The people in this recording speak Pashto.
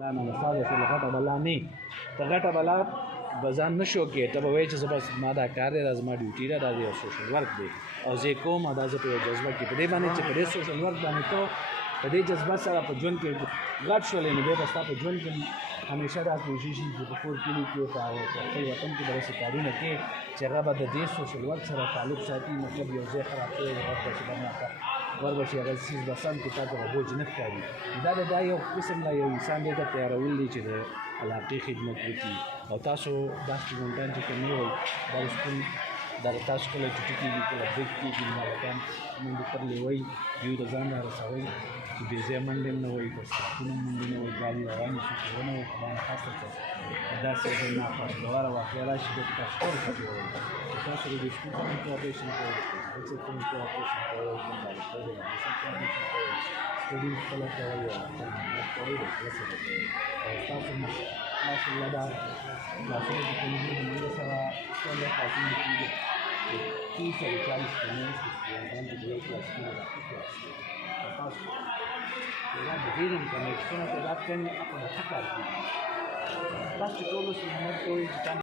لا نه مثال شو غټه بلا نه ته غټه بلا بزان نشو کې ته به وایې چې زه بس ما دا کار دی دا زما ډیوټي ده دا یو سوشل ورک دی او زه کوم دا زه په یو جذبه کې په دې باندې چې په دې سوشل ورک باندې ته په دې جذبه سره په ژوند کې غټ شولې نو بیا به ستا په ژوند کې همیشه دا کوشش وي چې په کور کلي کې په خپل وطن کې به داسې کارونه کوې چې هغه به د دې سوشل ورک سره تعلق ساتي مطلب یو ځای خراب شوی دی غټ چې بناته وربشي هغه څیز به سم کې تا ته به بوج نه ښکاري دا یو قسم لا یو انسان دی ته تیارول دی چې د علاقې خدمت وکړي او تاسو دا سټوډنټان چې کوم نه وئ دا سکول دا تاسو کله چټي کېږي کله بریک کېږي مالکان منډې ترلې وایي یو د ځان را رسوئ چې بې ځایه منډې نه وایي که ساعتونه منډې نه وایي ګاډي روانې شي چې ونه وایي خدای ناخواسته څه داسې یو ناخوشګواره واقعه راشي بیا تاسو ټول پکې وایي تاسو د سکول څخه اپریشن کوئ هڅې کوئ چې اپریشن کوئ स्टडी خپله کوئ او خپل محنت کوئ د کلاسې به کوئ او ستاسو ماشاءالله دا کلاسونه چې کوم دي د موږ سره ټول کلاسونه کېږي 30 او 40 students استادان د یو کلاس کې راځي تاسو دا د دې کنیکشن ته دا څنګه په تکار دي تاسو ټول څه محنت کوئ چې